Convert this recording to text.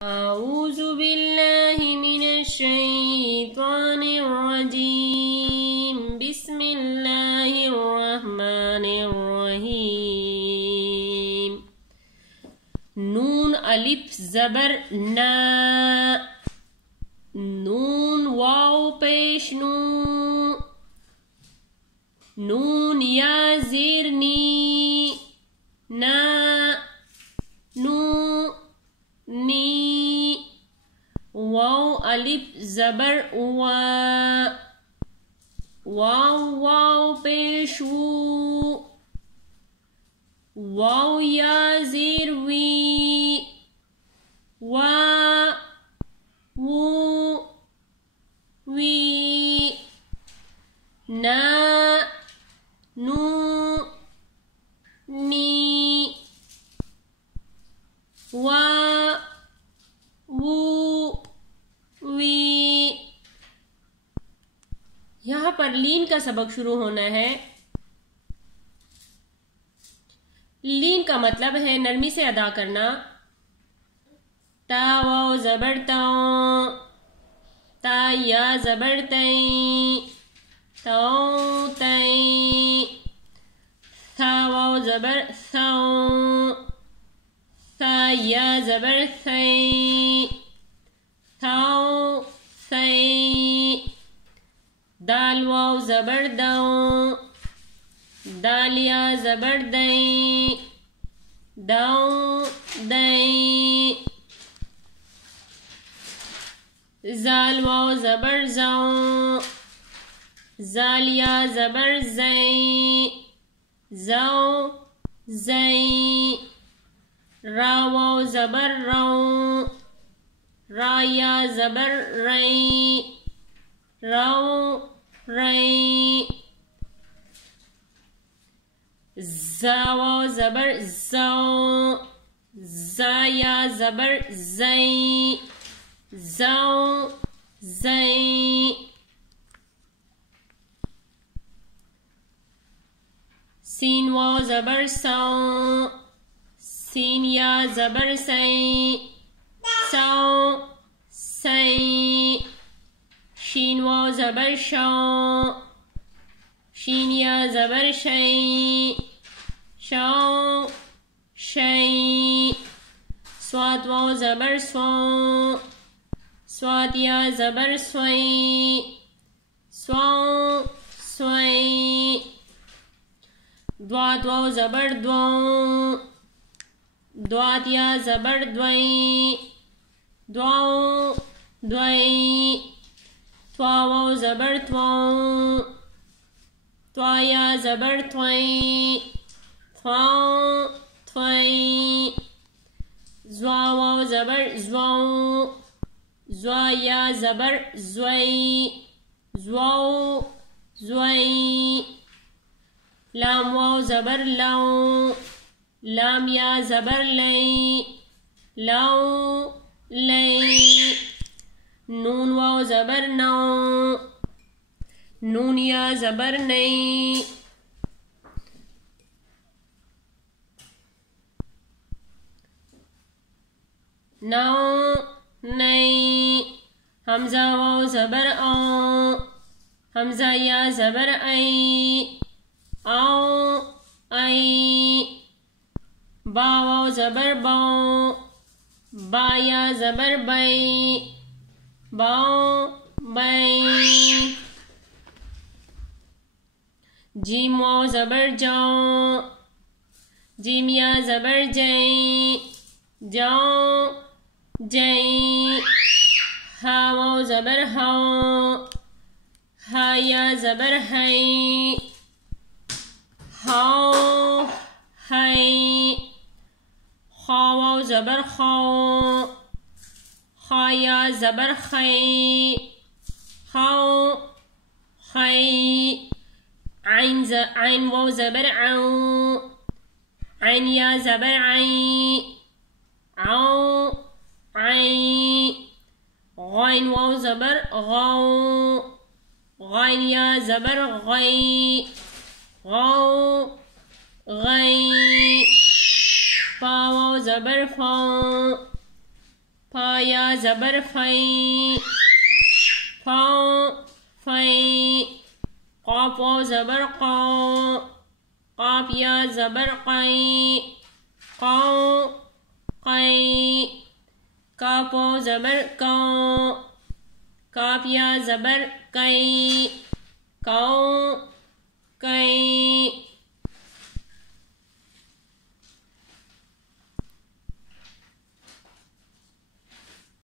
औज़ु बिल्लाहि मिनश्शैतानिर्रजीम बिस्मिल्लाहिर्रहमानिर्रहीम। नून अलिफ ज़बर ना, नून वाव पेश नू, नून या ज़ेर नी, ना नू नी। वाव अलिफ ज़बर वा, वाव वाव पेश वू, वाव या ज़ेर वी, वा वू वी। ना नू नी, वा वू वी। यहां पर लीन का सबक शुरू होना है। लीन का मतलब है नरमी से अदा करना। ता वाव ज़बर ताऊ, ता या ज़बर तई, ताऊ तई। था वाव ज़बर साऊ, सा या ज़बर सई, थाऊ सई। दाल वाव ज़बर दाऊ, दाल या ज़बर दई, दाऊ दई। ज़ाल वाव ज़बर ज़ाऊ, ज़ाल या ज़बर ज़ई, ज़ाऊ ज़ई। रा वाव ज़बर राऊ, रा या ज़बर रई, राऊ रई। ज़ा वाव ज़बर ज़ाऊ, ज़ा या ज़बर ज़ई, ज़ाऊ ज़ई। सीन वाव ज़बर साऊ, सीन या ज़बर सई, साऊ सई। शीन वाव ज़बर शाऊ, शीन या ज़बर शई, शाऊ शई। स्वाद वाव ज़बर स्वाऊ, स्वाद या ज़बर स्वई, स्वाऊ स्वई। द्वाद वाव ज़बर द्वाऊ, द्वाद या ज़बर द्वई, द्वाऊ द्वई। त्वा वाव ज़बर त्वाऊ, त्वा या ज़बर त्वई, त्वाऊ त्वई। ज़्वा वाव ज़बर ज़्वाऊ, ज़्वा या ज़बर ज़्वई, ज़्वाऊ ज़्वई। लाम वाव ज़बर लाऊ, लाम या ज़बर लई, लाऊ लई। नून वाव ज़बर नाऊ, नून या ज़बर नई, नाऊ नई। हमज़ा वाव ज़बर औ, हमज़ा या ज़बर आई, आओ आई। बा वाव ज़बर बाऊ, बा या ज़बर बई, बाऊ बई। जीम वाव ज़बर जाऊ, जीम या ज़बर जई, जाऊ जई। हा वाव ज़बर हाऊ, हा या ज़बर हई, हाऊ हई। खा वाव ज़बर खाऊ, खा या ज़बर खई, खाऊ खई। आइन वाव ज़बर आऊ, आइन या ज़बर आई, आऊ आई। गैन वाव ज़बर गाऊ, गैन या ज़बर गई, गाऊ गई। फा वाव ज़बर फाऊ, फा या ज़बर फ़ई फ़ौ फ़ई क़ाफ़ वाव ज़बर क़ौ क़ाफ़ या ज़बर क़ई क़ौ क़ई काफ़ वाव ज़बर कौ काफ़ या ज़बर कई कौ कई